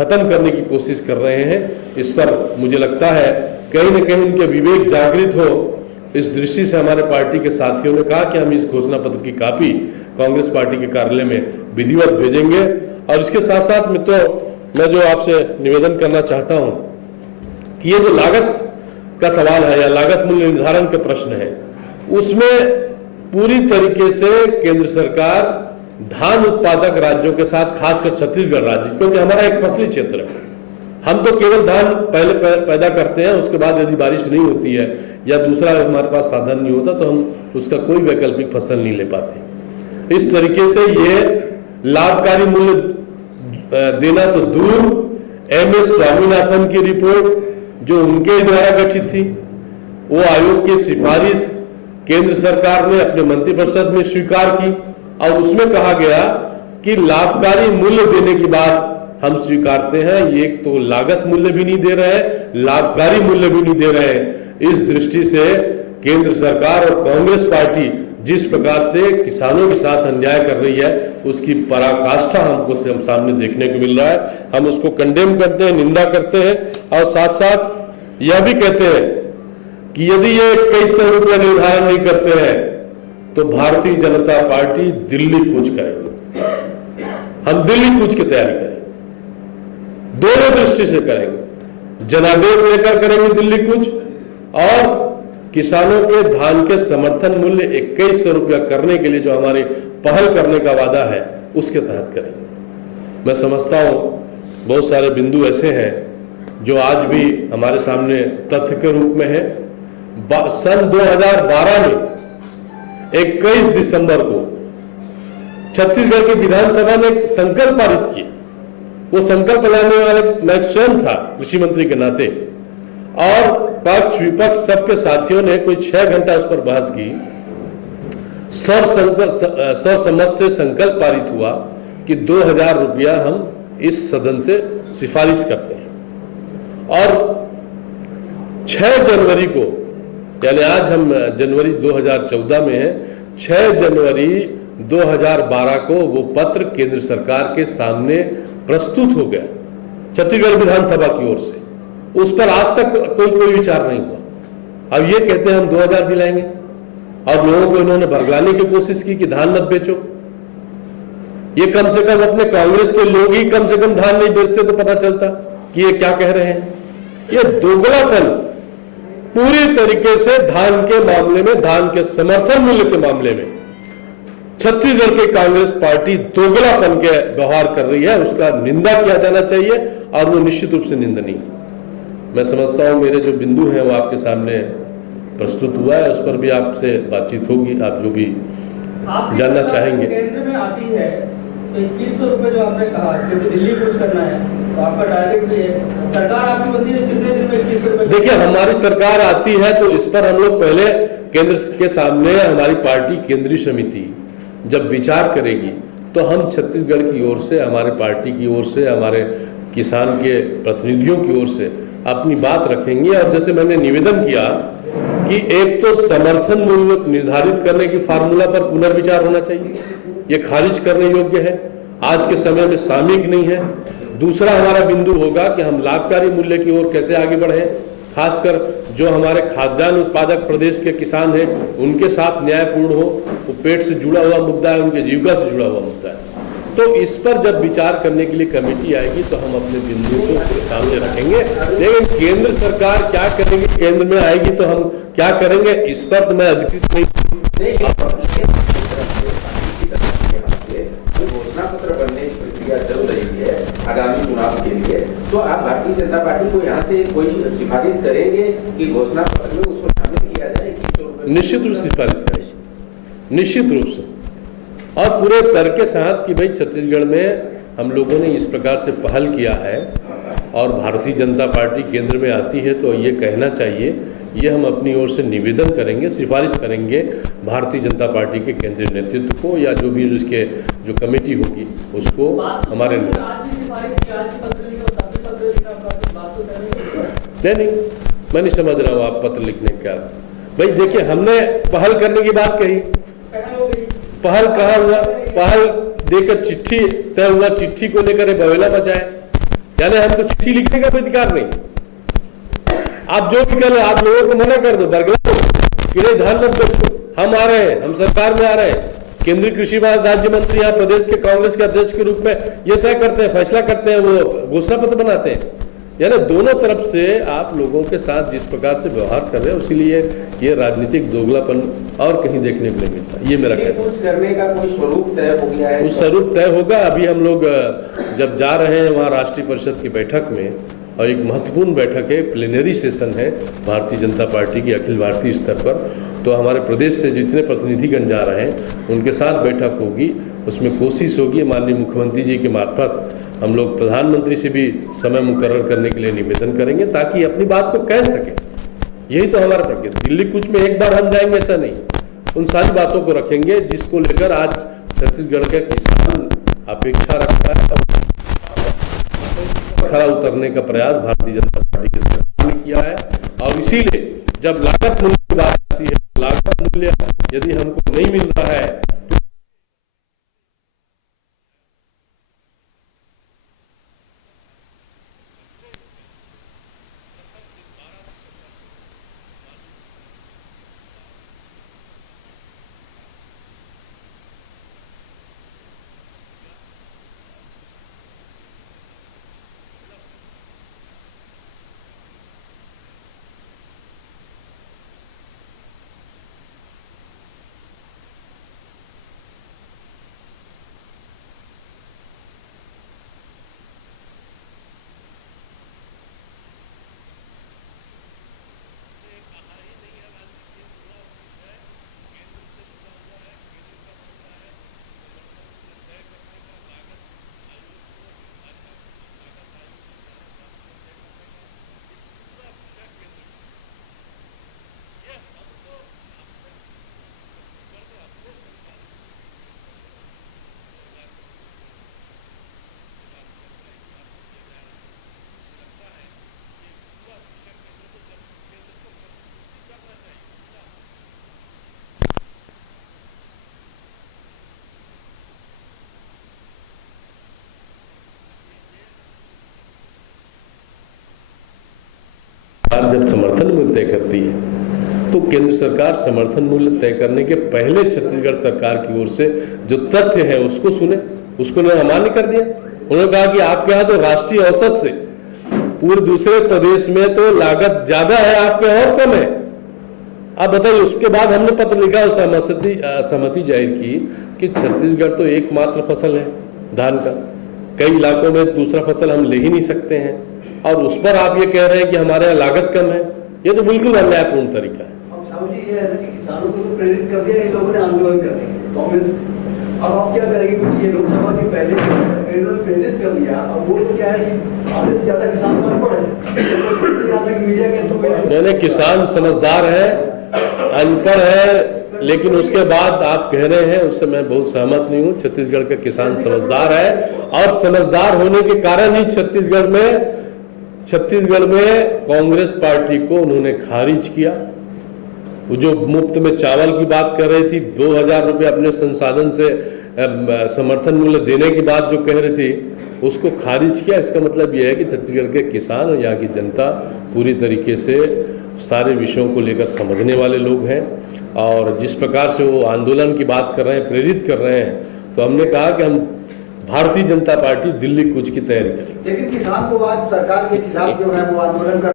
खत्म करने की कोशिश कर रहे हैं। इस पर मुझे लगता है कहीं न कहीं उनके विवेक जागृत हो। इस दृष्टि से हमारे पार्टी के साथियों ने कहा कि हम इस घोषणा पत्र की कॉपी कांग्रेस पार्टी के कार्यालय में विधिवत भेजेंगे। और इसके साथ साथ मित्रों, मैं जो आपसे निवेदन करना चाहता हूं कि ये जो लागत का सवाल है या लागत मूल्य निर्धारण के प्रश्न है, उसमें पूरी तरीके से केंद्र सरकार धान उत्पादक राज्यों के साथ, खासकर छत्तीसगढ़ राज्य, क्योंकि हमारा एक फसली क्षेत्र है, हम तो केवल धान पहले पैदा करते हैं, उसके बाद यदि बारिश नहीं होती है या दूसरा हमारे पास साधन नहीं होता तो हम उसका कोई वैकल्पिक फसल नहीं ले पाते। इस तरीके से ये लाभकारी मूल्य देना तो दूर, MS स्वामीनाथन की रिपोर्ट जो उनके द्वारा गठित थी, वो आयोग की सिफारिश केंद्र सरकार ने अपने मंत्रिपरिषद में स्वीकार की और उसमें कहा गया कि लाभकारी मूल्य देने की बात हम स्वीकारते हैं। ये तो लागत मूल्य भी नहीं दे रहे हैं, लाभकारी मूल्य भी नहीं दे रहे हैं। इस दृष्टि से केंद्र सरकार और कांग्रेस पार्टी जिस प्रकार से किसानों के साथ अन्याय कर रही है, उसकी पराकाष्ठा हमको सामने देखने को मिल रहा है। हम उसको कंडेम करते हैं, निंदा करते हैं और साथ साथ यह भी कहते हैं कि यदि ये 2100 रुपये निर्धारण नहीं करते हैं तो भारतीय जनता पार्टी दिल्ली कूच करेगी। हम दिल्ली कूच की तैयारी करेंगे, दोनों दृष्टि से करेंगे। जनादेश लेकर करेंगे दिल्ली कूच और किसानों के धान के समर्थन मूल्य 2100 रुपया करने के लिए जो हमारे पहल करने का वादा है, उसके तहत करेंगे। मैं समझता हूं बहुत सारे बिंदु ऐसे हैं जो आज भी हमारे सामने तथ्य के रूप में है। सन 2012 में 21 दिसंबर को छत्तीसगढ़ की विधानसभा ने एक संकल्प पारित किया। वो संकल्प लाने वाले मैं स्वयं था कृषि मंत्री के नाते, और पक्ष विपक्ष सबके साथियों ने कोई 6 घंटा उस पर बहस की। सर्वसम्मत से संकल्प पारित हुआ कि 2000 रुपया हम इस सदन से सिफारिश करते हैं। और 6 जनवरी को, यानी आज हम जनवरी 2014 में है, 6 जनवरी 2012 को वो पत्र केंद्र सरकार के सामने प्रस्तुत हो गया छत्तीसगढ़ विधानसभा की ओर से। उस पर आज तक कोई विचार नहीं हुआ। अब ये कहते हैं हम 2000 दिलाएंगे और लोगों को इन्होंने भरगलाने की कोशिश की कि धान मत बेचो। ये कम से कम अपने कांग्रेस के लोग ही कम से कम धान नहीं बेचते तो पता चलता कि ये क्या कह रहे हैं। ये दोगलापन पूरी तरीके से धान के मामले में, धान के समर्थन मूल्य के मामले में छत्तीसगढ़ की कांग्रेस पार्टी दोगलापन के व्यवहार कर रही है। उसका निंदा किया जाना चाहिए और वो निश्चित रूप से निंदनीय। मैं समझता हूं मेरे जो बिंदु हैं वो आपके सामने प्रस्तुत हुआ है, उस पर भी आपसे बातचीत होगी। आप जो भी जानना चाहेंगे। केंद्र में आती है 2100 रुपए जो आपने कहा कि दिल्ली कुछ करना है, तो आपका टारगेट भी है। सरकार आपकी होती है कितने दिन में 2100 रुपए? देखिए, हमारी सरकार आती है तो इस पर हम लोग पहले केंद्र के सामने, हमारी पार्टी केंद्रीय समिति जब विचार करेगी तो हम छत्तीसगढ़ की ओर से, हमारे पार्टी की ओर से, हमारे किसान के प्रतिनिधियों की ओर से अपनी बात रखेंगे। और जैसे मैंने निवेदन किया कि एक तो समर्थन मूल्य निर्धारित करने की फार्मूला पर पुनर्विचार होना चाहिए, ये खारिज करने योग्य है, आज के समय में सामयिक नहीं है। दूसरा हमारा बिंदु होगा कि हम लाभकारी मूल्य की ओर कैसे आगे बढ़े, खासकर जो हमारे खाद्यान्न उत्पादक प्रदेश के किसान हैं उनके साथ न्यायपूर्ण हो। वो पेट से जुड़ा हुआ मुद्दा है, उनके जीविका से जुड़ा हुआ मुद्दा है। तो इस पर जब विचार करने के लिए कमेटी आएगी तो हम अपने बिंदुओं को सामने रखेंगे। लेकिन केंद्र सरकार क्या करेंगे, केंद्र में आएगी तो हम क्या करेंगे, इस पर तो मैं अधिकृत नहीं। घोषणा पत्र बनने की प्रक्रिया चल रही है आगामी चुनाव के लिए, तो आप भारतीय जनता पार्टी को यहाँ से कोई सिफारिश करेंगे कि घोषणा पत्र में उसको शामिल किया जाए? निश्चित रूप से सिफारिश करेंगे, निश्चित रूप से, और पूरे तर्क के साथ कि भाई छत्तीसगढ़ में हम लोगों ने इस प्रकार से पहल किया है और भारतीय जनता पार्टी केंद्र में आती है तो ये कहना चाहिए। ये हम अपनी ओर से निवेदन करेंगे, सिफारिश करेंगे भारतीय जनता पार्टी के केंद्रीय नेतृत्व को या जो भी उसके जो कमेटी होगी उसको। हमारे नहीं, मैं नहीं समझ रहा हूँ आप पत्र लिखने का। भाई देखिए, हमने पहल करने की बात कही, पहल कहा हुआ, पहल देकर चिट्ठी तय हुआ, चिट्ठी को लेकर बवेला बचाए। यानी हमको चिट्ठी लिखने का भी अधिकार नहीं। आप जो भी करें, आप लोगों को मना कर दो, बरगला दो कि नहीं धान मत बेचो, हम आ रहे हैं, हम सरकार में आ रहे हैं। केंद्रीय कृषि राज्य मंत्री यहाँ प्रदेश के कांग्रेस के अध्यक्ष के रूप में ये तय करते हैं, फैसला करते हैं, वो घोषणा पत्र बनाते हैं। यानी दोनों तरफ से आप लोगों के साथ जिस प्रकार से व्यवहार कर रहे हैं, इसीलिए ये राजनीतिक दोगलापन और कहीं देखने को नहीं मिलता। ये मेरा कहना है। कुछ करने का कोई स्वरूप तय हो गया है? उस स्वरूप तय होगा। अभी हम लोग जब जा रहे हैं वहाँ राष्ट्रीय परिषद की बैठक में, और एक महत्वपूर्ण बैठक है, प्लेनरी सेशन है भारतीय जनता पार्टी की अखिल भारतीय स्तर पर, तो हमारे प्रदेश से जितने प्रतिनिधिगण जा रहे हैं उनके साथ बैठक होगी। उसमें कोशिश होगी माननीय मुख्यमंत्री जी के मार्फत हम लोग प्रधानमंत्री से भी समय मुकर्रर करने के लिए निवेदन करेंगे, ताकि अपनी बात को कह सकें। यही तो हमारा प्रक्रिया। दिल्ली कुछ में एक बार हम जाएंगे ऐसा नहीं, उन सारी बातों को रखेंगे जिसको लेकर आज छत्तीसगढ़ के किसान अपेक्षा रखता है। खरा उतरने का प्रयास भारतीय जनता पार्टी की सरकार ने किया है, और इसीलिए जब लागत मूल्य की बात आती है, लागत मूल्य यदि हमको नहीं मिल रहा है जब समर्थन मूल्य तय करती है तो केंद्र सरकार समर्थन मूल्य तय करने के पहले छत्तीसगढ़ सरकार की ओर से जो तथ्य है उसको सुने, उसको उन्होंने अमान्य कर दिया। उन्होंने कहा कि आपके यहाँ तो राष्ट्रीय औसत से पूरे दूसरे प्रदेश में तो लागत ज्यादा है, आपके और कम है। आप बताइए। उसके बाद हमने पत्र लिखा और सहमति जाहिर की कि छत्तीसगढ़ तो एकमात्र फसल है धान का, कई इलाकों में दूसरा फसल हम ले ही नहीं सकते हैं, और उस पर आप ये कह रहे हैं कि हमारे यहाँ लागत कम है। ये तो बिल्कुल अन्यायपूर्ण तरीका है। अब साहू जी, ये है कि किसानों को तो प्रेरित कर दिया इन लोगों ने आंदोलन करने कांग्रेस। अब आप क्या करेंगे, क्योंकि ये लोकसभा के पहले इन्होंने प्रेरित कर दिया। अब वो तो क्या है कि आधे से ज्यादा किसान अनपढ़ है, मीडिया के थ्रू मैंने किसान समझदार है, अनपढ़ है, लेकिन उसके बाद आप कह रहे हैं उससे मैं बहुत सहमत नहीं हूँ। छत्तीसगढ़ का किसान समझदार है, और समझदार होने के कारण ही छत्तीसगढ़ में कांग्रेस पार्टी को उन्होंने खारिज किया। वो जो मुफ्त में चावल की बात कर रही थी, 2000 रुपये अपने संसाधन से समर्थन मूल्य देने की बात जो कह रही थी, उसको खारिज किया। इसका मतलब यह है कि छत्तीसगढ़ के किसान और यहाँ की जनता पूरी तरीके से सारे विषयों को लेकर समझने वाले लोग हैं, और जिस प्रकार से वो आंदोलन की बात कर रहे हैं, प्रेरित कर रहे हैं, तो हमने कहा कि हम भारतीय जनता पार्टी दिल्ली कूच की तैयारी करें। लेकिन किसान को आज सरकार के खिलाफ जो है वो आंदोलन कर